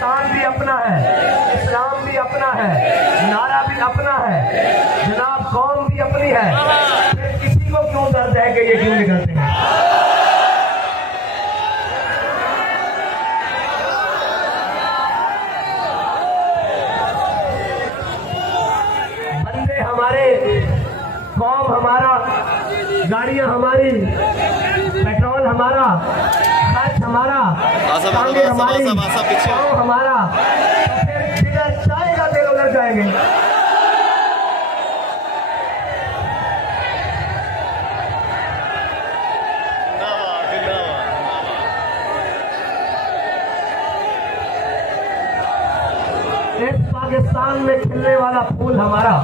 पाकिस्तान भी अपना है, इस्लाम भी अपना है, नारा भी अपना है, जनाब कौम भी अपनी है। फिर किसी को क्यों दर्द है कि ये क्यों निकलते हैं? बंदे हमारे, कौम हमारा, गाड़ियां हमारी, पेट्रोल हमारा, खर्च हमारा, टांगे हमारी, पाँव हमारा, तो फिर जिधर जाएगा दिल उधर जाएंगे। इस पाकिस्तान में खिलने वाला फूल हमारा,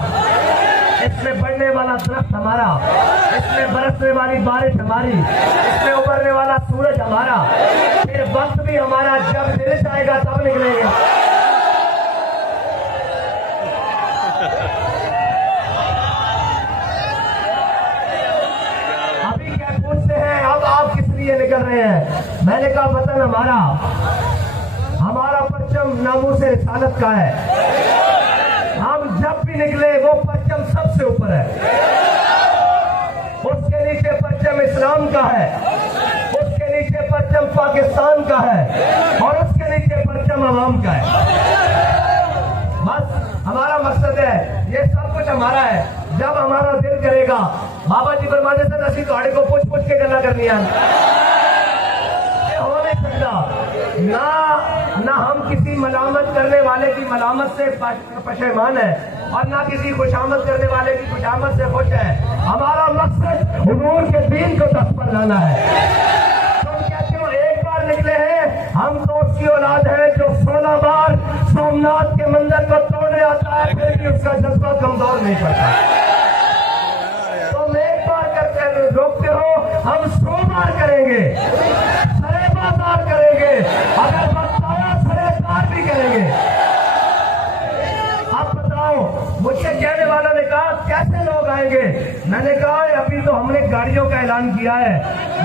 इसमें बढ़ने वाला दरख्त हमारा, इसमें बरसने वाली बारिश हमारी, इसमें उभरने वाला सूरज हमारा। फिर वक्त भी हमारा, जब दिल जाएगा तब निकलेंगे। अभी क्या पूछते हैं, अब आप किस लिए निकल रहे हैं? मैंने कहा वतन हमारा, हमारा परचम नामूसे रिसालत का है। हम जब भी निकले वो परचम सबसे ऊपर है, उसके नीचे परचम इस्लाम का है, उसके नीचे परचम पाकिस्तान का है, और उसके नीचे परचम अवाम का है। बस हमारा मकसद है, ये सब कुछ हमारा है। जब हमारा दिल करेगा, बाबा जी फरमाते थे नसी गाड़ी को पूछ पूछ के गला करनी है, हो नहीं सकता। ना हम किसी मलामत करने वाले की मलामत से पशेमान है, और ना किसी खुशामद करने वाले की खुशामद से खुश है। हमारा मकसद हुजूर के दीन को तख्त पर लाना है। तुम कहते हो एक बार निकले हैं, हम तो उसकी औलाद है जो 16 बार सोमनाथ के मंदिर को तोड़ने आता है, फिर भी उसका जज्बा कमजोर नहीं पड़ता। तुम एक बार करके रोकते हो, हम 100 बार करेंगे, सरेबाजार करेंगे, अगर बताया सरेबाजार भी करेंगे। अब बताओ, मुझसे कहने वालों ने कहा कैसे लोग आएंगे? मैंने कहा अभी तो हमने गाड़ियों का ऐलान किया है,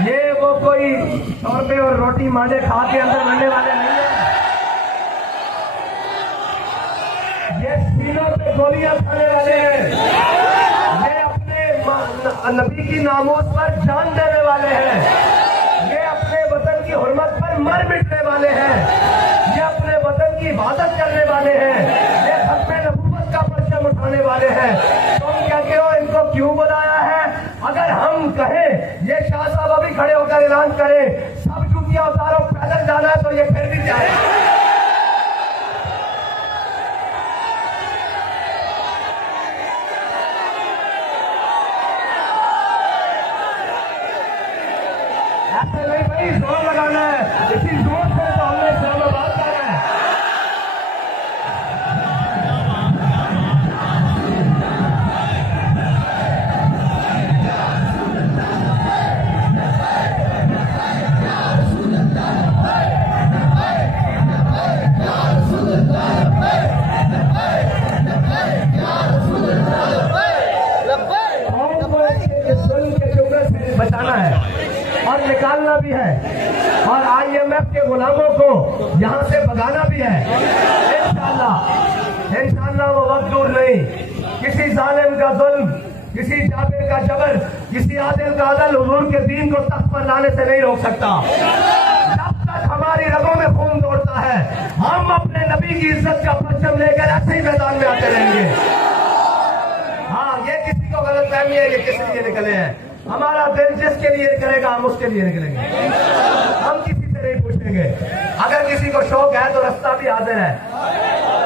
ये वो कोई 100 रुपए और रोटी मांडे खा के अंदर बनने वाले नहीं है। ये सीनों पे गोलियां खाने वाले हैं, ये अपने नबी की नामोस पर जान देने वाले हैं, ये अपने वतन की हुर्मत पर मर मिटने वाले हैं, ये अपने वतन की इबादत करने वाले हैं, ये खत्मे नबूवत का परचम उठाने वाले हैं। तुम कहते हो इनको क्यों बुलाया है? अगर हम कहें, ये शाह साहब अभी खड़े होकर ऐलान करें सब जूतियां उतारो पैदल जाना है, तो ये फिर भी जाए। ऐसे नहीं भाई, जोर लगाना है, इसी जोर से तो हमने इस्लामाबाद जाना है। बचाना है और निकालना भी है, और IMF के गुलामों को यहाँ से भगाना भी है। इंशाअल्लाह वो वक्त दूर नहीं, किसी जालिम का जुल्म, किसी जाबिर का जबर, किसी आदिल का अदल हुजूर के दीन को तख्त पर लाने से नहीं रोक सकता। जब तक हमारी रगों में खून दौड़ता है, हम अपने नबी की इज्जत का परचम लेकर ऐसे ही मैदान में आते रहेंगे। हाँ, ये किसी को गलत फहमी है, ये किस लिए निकले हैं। हमारा दिल जिसके लिए निकलेगा हम उसके लिए निकलेंगे, हम किसी से नहीं पूछेंगे। अगर किसी को शौक है तो रास्ता भी हाजिर है,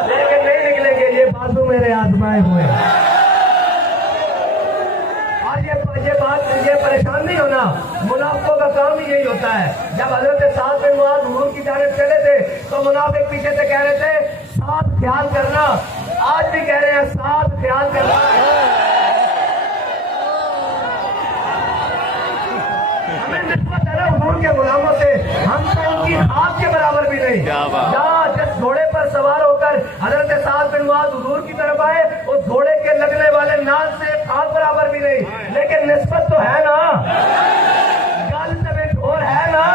लेकिन नहीं निकलेंगे। ये बाजू मेरे आजमाए हुए हैं, और ये परेशान नहीं होना। मुनाफिकों का काम ही यही होता है। जब हजरत साद बिन मुआज हुजूर की जानिब चले थे तो मुनाफिक पीछे से कह रहे थे साथ ख्याल करना, आज भी कह रहे हैं साथ ख्याल करना। हुजूर के गुलामों से हम तो उनकी हाथ के बराबर भी नहीं। जहाँ जिस घोड़े पर सवार होकर हजरत साद बिन मुआज हुजूर की तरफ आए, उस घोड़े के लगने वाले नाल से हाथ बराबर भी नहीं, लेकिन निस्बत तो है ना, गल से भी ढोर है ना,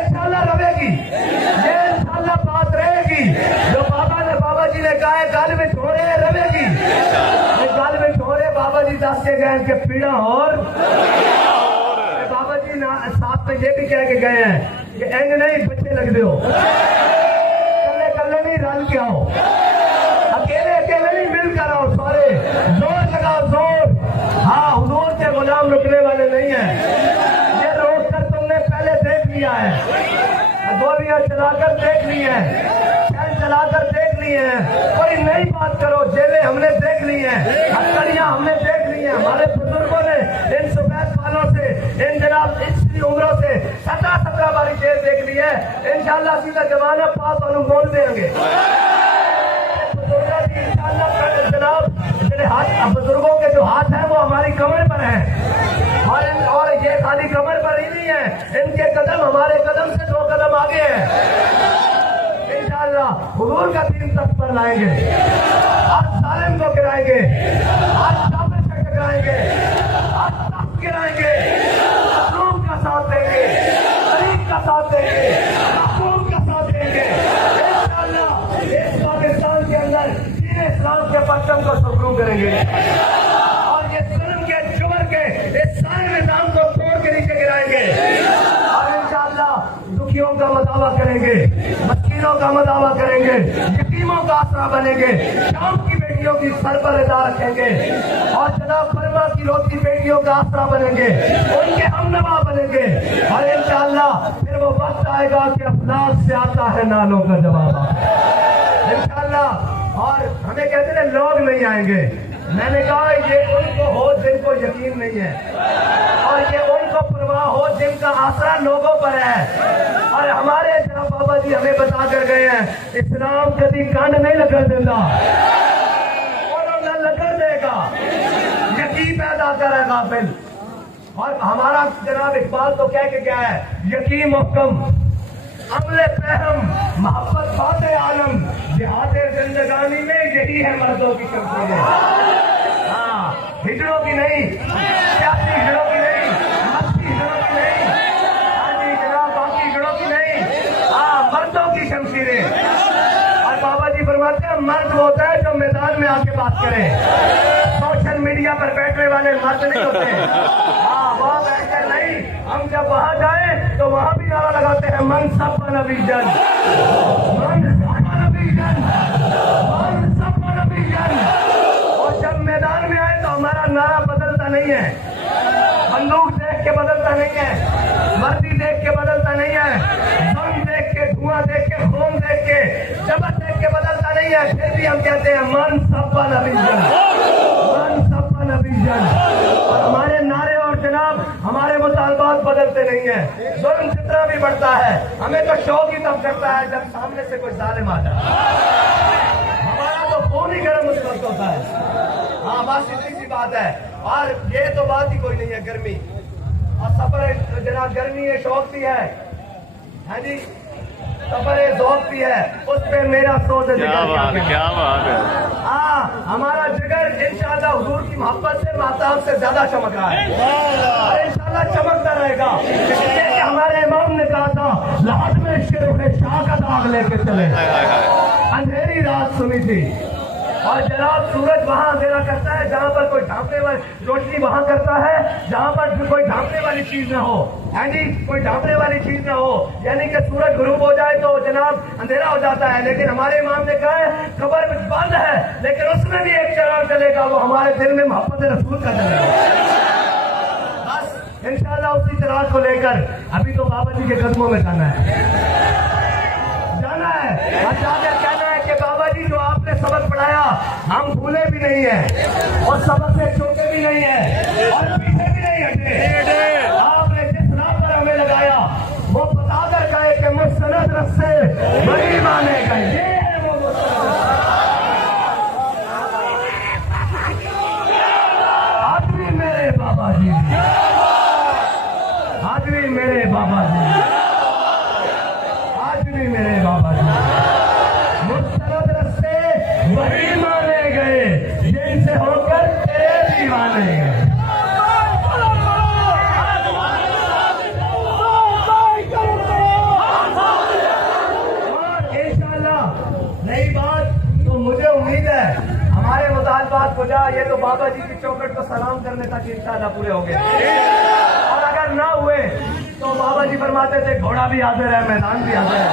इंशाअल्लाह रवेगी, ये इंशाअल्लाह गए कि पीड़ा और बाबा जी साथ में ये भी कह के गए हैं कि एंग नहीं बच्चे लग दो, कल्ले कल्ले नहीं रल के आओ, अकेले अकेले नहीं मिलकर आओ, सारे जोर लगाओ जोर। हाँ, हुजूर के गुलाम रुकने वाले नहीं है, ये रोक कर तुमने पहले देख लिया है, गोलियां चलाकर देख ली है, शैल चलाकर देख ली है, कोई नई बात करो, जेलें हमने देख ली है, हथकड़ियां हमने देख ली है, हमारे बुजुर्गों ने इन सफेद बालों से, इन जनाब इतनी उम्रों से 17 बारी जेल देख ली है। इंशाल्लाह सीधा जमाना पास और मोड़ देंगे जनाब। मेरे हाथ, बुजुर्गों के जो हाथ है वो हमारी कमर पर है, और ये खाली कमर पर ही नहीं है, इनके कदम हमारे कदम से 2 कदम आगे हैं। इंशाअल्लाह हुजूर का दीन तख्त पर लाएंगे, आज सालिम को गिराएंगे, आज काफिर से टकराएंगे, आज तख्त गिराएंगे, मखलूक का साथ देंगे, गरीब का साथ देंगे, महबूब का साथ देंगे। इंशाअल्लाह इस पाकिस्तान के अंदर दीन इस्लाम के परचम को सुरखरू करेंगे और ये जुल्म के जुबर के इस सारे निजाम को तोड़ के नीचे गिराएंगे और इंशाअल्लाह दुखियों का मदावा करेंगे, मस्कीनों का मदावा करेंगे, यतीमों का आसरा बनेंगे, शाम की बेटियों की सरपरदा रखेंगे और जनाब बर्मा की रोती बेटियों का आसरा बनेंगे, उनके हमनवा बनेंगे और इंशाअल्लाह फिर वो वक्त आएगा कि अफलाक से आता है नालों का जवाब इंशाअल्लाह। और हमें कहते हैं लोग नहीं आएंगे, मैंने कहा ये उनको हो जिनको यकीन नहीं है और ये उनको परवाह हो जिनका आसरा लोगों पर है। और हमारे जनाब बाबा जी हमें बता कर गए हैं, इस्लाम कभी कांड नहीं लगन देता और न लगन देगा, यकीन पैदा करेगा फिर। और हमारा जनाब इकबाल तो कह के क्या है, यकीन मुहकम अमले फहम मोहब्बत बाते आलम, जिहादे जिंदगानी में यही है मर्दों की शमशीरें। हाँ, हिजड़ों की नहीं, सियासी हिजड़ों की नहीं, मस्ती हिजड़ों की नहीं, हाँ जी जनाब बाकी हिजड़ों की नहीं, हाँ मर्दों की शमशीरें। और बाबा जी फरमाते हैं मर्द होता है जो मैदान में आके बात करे, सोशल मीडिया पर बैठने वाले मर्द नहीं होते। हाँ वहाँ बैठकर नहीं, हम जब वहाँ जाए तो वहाँ भी नारा लगाते हैं मन सब नबी जन, मन सब नबी जन, मन सब नबी जन। और जब मैदान में आए तो हमारा नारा बदलता नहीं है, बंदूक देख के बदलता नहीं है, वर्दी देख के बदलता नहीं है, बम देख के, धुआं देख के, खून देख के, जबत देख के बदलता नहीं है। फिर भी हम कहते हैं मन सब नबी जन, मन सब नबी जन। और हमारे नारे और जनाब हमारे मुतालबात बदलते नहीं है, जुल्म जितना भी बढ़ता है हमें तो शौक ही तब करता है जब सामने से कोई जालिम आ जाए, हमारा तो खून ही गर्म उस वक्त होता है। हाँ बस इतनी सी बात है। और ये तो बात ही कोई नहीं है, गर्मी और सफर जनाब, गर्मी है, शौक भी है, हाँ जी सफर ज़ौक़ भी है, उस पे मेरा सोच क्या बात है। हाँ हमारा जिगर इंशाअल्लाह हुजूर की मोहब्बत से माताब से ज्यादा चमक रहा है और इंशाअल्लाह चमकता रहेगा। इसलिए हमारे इमाम ने कहा था लाद में शेर शाह का दाग लेके चले, अंधेरी रात सुनी थी और जनाब सूरज वहां अंधेरा करता है जहां पर कोई ढांपने वाली रोशनी वहां करता है जहां पर कोई ढांपने वाली चीज ना हो, यानी कोई ढांपने वाली चीज ना हो, यानी कि सूरज गुरूब हो जाए तो जनाब अंधेरा हो जाता है। लेकिन हमारे इमाम ने कहा है कब्र में बंद है लेकिन उसमें भी एक चराग चलेगा, वो हमारे दिल में मोहब्बत रसूल का चलेगा। बस इंशाअल्लाह उसी चराग को लेकर अभी तो बाबा जी के कदमों में जाना है और जाकर कहना है कि बाबा जी जो आपने सबक पढ़ाया हम भूले भी नहीं है और सबक से चूके भी नहीं है और पीछे भी नहीं हटे। आपने जिस राह पर हमें लगाया वो बताकर गए कि मुस्तनद रस्ते बड़ी माने गए, ये है वो आज भी मेरे बाबा जी, आज भी मेरे बाबा जी, आज भी मेरे बाबा जी मुस्तनद रस्ते वही माने गए जिनसे होकर तेरे दीवाने गए। और इंशाअल्लाह नई बात तो मुझे उम्मीद है हमारे मुतालबात को जा, ये तो बाबा जी की चौखट को सलाम करने तक इंशाल्लाह पूरे हो गए। और अगर ना हुए तो बाबा जी फरमाते थे घोड़ा भी हाजिर है, मैदान भी हाजिर है।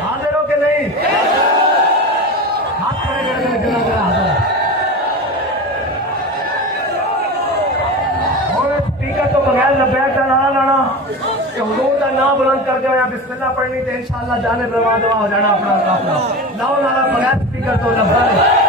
हाजिर हो के नहीं? हाथ खड़े करके जरा जरा हाजिर है। और स्पीकर तो बगैर लब्बैक का नारा लाना, हुजूर का नाम बुलंद कर दो या बिस्मिल्लाह पढ़नी तो इंशाल्लाह जाने बर्बाद हो जाना अपना काफिला। लाओ नारा बगैर स्पीकर तो लब्बैक।